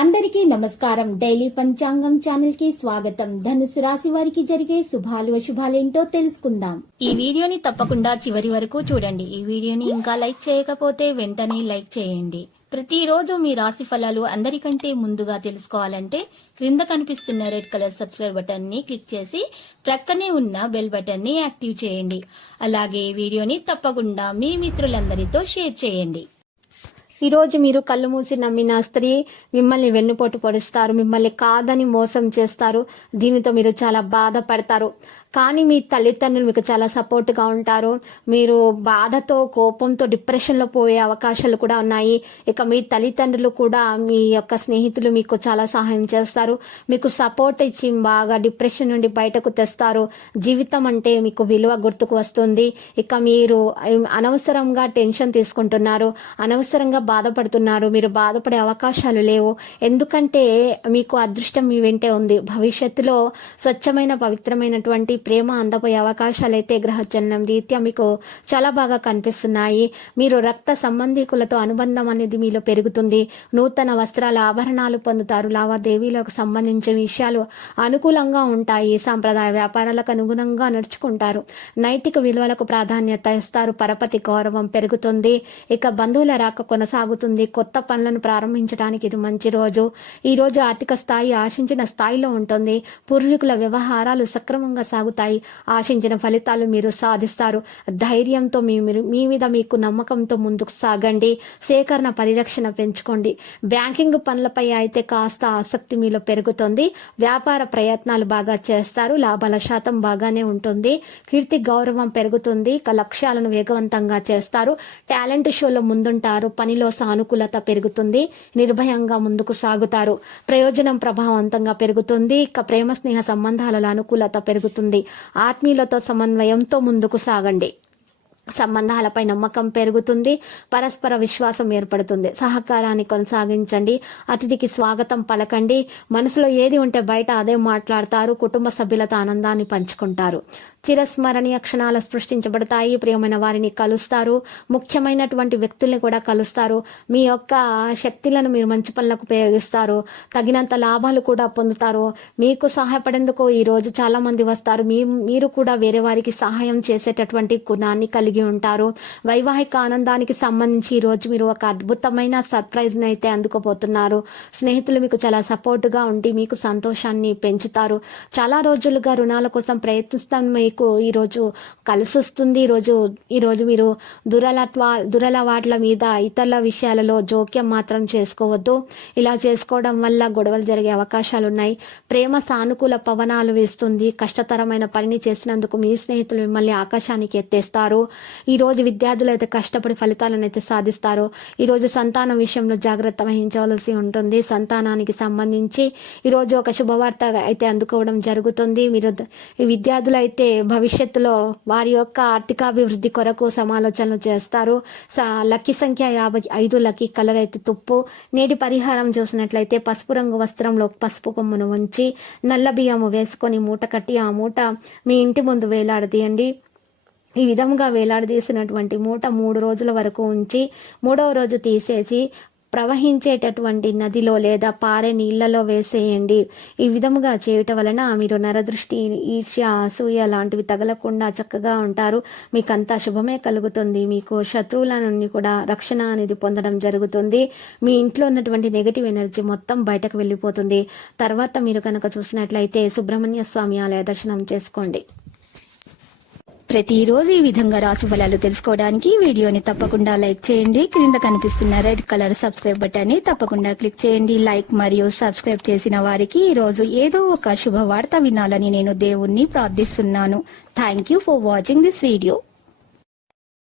అందరికీ నమస్కారం. డైలీ పంచాంగం ఛానల్ కి స్వాగతం. ధనుసు రాశి వారికి జరిగే శుభాలు అశుభాలేంటో తెలుసుకుందాం. ఈ వీడియోని తప్పకుండా చివరి వరకు చూడండి. ఈ వీడియోని ఇంకా లైక్ చేయకపోతే వెంటనే లైక్ చేయండి. ప్రతిరోజు మీ రాశి ఫలాలు అందరికంటే ముందుగా తెలుసుకోవాలంటే క్రింద కనిపిస్తున్న రెడ్ కలర్ సబ్స్క్రైబ్ బటన్ ని క్లిక్ చేసి ప్రక్కనే ఉన్న బెల్ బటన్ ని యాక్టివ్ చేయండి. అలాగే వీడియోని తప్పకుండా మీ మిత్రులందరితో షేర్ చేయండి. ఈ రోజు మీరు కళ్ళు మూసి నమ్మిన స్త్రీ మిమ్మల్ని వెన్నుపోటు పొడుస్తారు, మిమ్మల్ని కాదని మోసం చేస్తారు. దీనితో మీరు చాలా బాధపడతారు. కానీ మీ తల్లిదండ్రులు మీకు చాలా సపోర్ట్గా ఉంటారు. మీరు బాధతో కోపంతో డిప్రెషన్లో పోయే అవకాశాలు కూడా ఉన్నాయి. ఇక మీ తల్లిదండ్రులు కూడా మీ యొక్క స్నేహితులు మీకు చాలా సహాయం చేస్తారు. మీకు సపోర్ట్ ఇచ్చి బాగా డిప్రెషన్ నుండి బయటకు తెస్తారు. జీవితం అంటే మీకు విలువ గుర్తుకు వస్తుంది. ఇక మీరు అనవసరంగా టెన్షన్ తీసుకుంటున్నారు, అనవసరంగా బాధపడుతున్నారు. మీరు బాధపడే అవకాశాలు లేవు. ఎందుకంటే మీకు అదృష్టం మీ వెంటే ఉంది. భవిష్యత్తులో స్వచ్ఛమైన పవిత్రమైనటువంటి ప్రేమ అందపోయే అవకాశాలు అయితే గ్రహచలనం రీత్యా మీకు చాలా బాగా కనిపిస్తున్నాయి. మీరు రక్త సంబంధికులతో అనుబంధం అనేది మీలో పెరుగుతుంది. నూతన వస్త్రాల ఆభరణాలు పొందుతారు. లావాదేవీలకు సంబంధించిన విషయాలు అనుకూలంగా ఉంటాయి. సాంప్రదాయ వ్యాపారాలకు అనుగుణంగా నడుచుకుంటారు. నైతిక విలువలకు ప్రాధాన్యత ఇస్తారు. పరపతి గౌరవం పెరుగుతుంది. ఇక బంధువుల రాక కొనసాగుతుంది. కొత్త పనులను ప్రారంభించడానికి ఇది మంచి రోజు. ఈ రోజు ఆర్థిక స్థాయి ఆశించిన స్థాయిలో ఉంటుంది. పూర్వీకుల వ్యవహారాలు సక్రమంగా సాగుతాయి. ఆశించిన ఫలితాలు మీరు సాధిస్తారు. ధైర్యంతో మీ మీద మీకు నమ్మకంతో ముందుకు సాగండి. సేకరణ పరిరక్షణ పెంచుకోండి. బ్యాంకింగ్ పనులపై అయితే కాస్త ఆసక్తి మీలో పెరుగుతుంది. వ్యాపార ప్రయత్నాలు బాగా చేస్తారు. లాభాల శాతం బాగానే ఉంటుంది. కీర్తి గౌరవం పెరుగుతుంది. లక్ష్యాలను వేగవంతంగా చేస్తారు. టాలెంట్ షోలో ముందుంటారు. పనిలో సానుకూలత పెరుగుతుంది. నిర్భయంగా ముందుకు సాగుతారు. ప్రయోజనం ప్రభావవంతంగా పెరుగుతుంది. ఇక ప్రేమ స్నేహ సంబంధాలలో అనుకూలత పెరుగుతుంది. ఆత్మీయులతో సమన్వయంతో ముందుకు సాగండి. సంబంధాలపై నమ్మకం పెరుగుతుంది. పరస్పర విశ్వాసం ఏర్పడుతుంది. సహకారాన్ని కొనసాగించండి. అతిథికి స్వాగతం పలకండి. మనసులో ఏది ఉంటే బయట అదే మాట్లాడతారు. కుటుంబ సభ్యులతో ఆనందాన్ని పంచుకుంటారు. చిరస్మరణీయ క్షణాలు సృష్టించబడతాయి. ప్రియమైన వారిని కలుస్తారు. ముఖ్యమైనటువంటి వ్యక్తుల్ని కూడా కలుస్తారు. మీ యొక్క శక్తులను మీరు మంచి పనులకు ఉపయోగిస్తారు. తగినంత లాభాలు కూడా పొందుతారు. మీకు సహాయపడేందుకు ఈ రోజు చాలా మంది వస్తారు. మీరు కూడా వేరే వారికి సహాయం చేసేటటువంటి గుణాన్ని కలిగి ఉంటారు. వైవాహిక ఆనందానికి సంబంధించి ఈ రోజు మీరు ఒక అద్భుతమైన సర్ప్రైజ్ ని అయితే అందుకోబోతున్నారు. స్నేహితులు మీకు చాలా సపోర్టుగా ఉండి మీకు సంతోషాన్ని పెంచుతారు. చాలా రోజులుగా రుణాల కోసం ప్రయత్నిస్తాను. మీకు ఈ రోజు కలిసి వస్తుంది. ఈ రోజు మీరు దురలవాట్ల మీద ఇతరుల విషయాలలో జోక్యం మాత్రం చేసుకోవద్దు. ఇలా చేసుకోవడం వల్ల గొడవలు జరిగే అవకాశాలు ఉన్నాయి. ప్రేమ సానుకూల పవనాలు వేస్తుంది. కష్టతరమైన పనిని చేసినందుకు మీ స్నేహితులు మిమ్మల్ని ఆకాశానికి ఎత్తేస్తారు. ఈ రోజు విద్యార్థులు అయితే కష్టపడి ఫలితాలను అయితే సాధిస్తారు. ఈ రోజు సంతానం విషయంలో జాగ్రత్త వహించవలసి ఉంటుంది. సంతానానికి సంబంధించి ఈ రోజు ఒక శుభవార్త అయితే అందుకోవడం జరుగుతుంది. మీరు ఈ విద్యార్థులు అయితే భవిష్యత్తులో వారి యొక్క ఆర్థికాభివృద్ధి కొరకు సమాలోచనలు చేస్తారు. లక్కీ సంఖ్య 55. లక్కీ కలర్ అయితే తుప్పు. నేటి పరిహారం చూసినట్లయితే పసుపు రంగు వస్త్రంలో పసుపు కొమ్మును ఉంచి నల్ల బియ్యము వేసుకొని మూట కట్టి ఆ మూట మీ ఇంటి ముందు వేలాడదీయండి. ఈ విధంగా వేలాడదీసినటువంటి మూట 3 రోజుల వరకు ఉంచి 3వ రోజు తీసేసి ప్రవహించేటటువంటి నదిలో లేదా పారే నీళ్లలో వేసేయండి. ఈ విధముగా చేయటం వలన మీరు నరదృష్టి, ఈర్ష్య, అసూయ లాంటివి తగలకుండా చక్కగా ఉంటారు. మీకంతా శుభమే కలుగుతుంది. మీకు శత్రువుల నుండి కూడా రక్షణ అనేది పొందడం జరుగుతుంది. మీ ఇంట్లో ఉన్నటువంటి నెగటివ్ ఎనర్జీ మొత్తం బయటకు వెళ్ళిపోతుంది. తర్వాత మీరు కనుక చూసినట్లయితే సుబ్రహ్మణ్య స్వామి ఆలయ దర్శనం చేసుకోండి. ప్రతిరోజు ఈ విధంగా రాశి ఫలాలు తెలుసుకోవడానికి వీడియోని తప్పకుండా లైక్ చేయండి. క్రింద కనిపిస్తున్న రెడ్ కలర్ సబ్స్క్రైబ్ బటన్ ని తప్పకుండా క్లిక్ చేయండి. లైక్ మరియు సబ్స్క్రైబ్ చేసిన వారికి ఈ రోజు ఏదో ఒక శుభవార్త వినాలని నేను దేవుణ్ణి ప్రార్థిస్తున్నాను. Thank you for watching this video.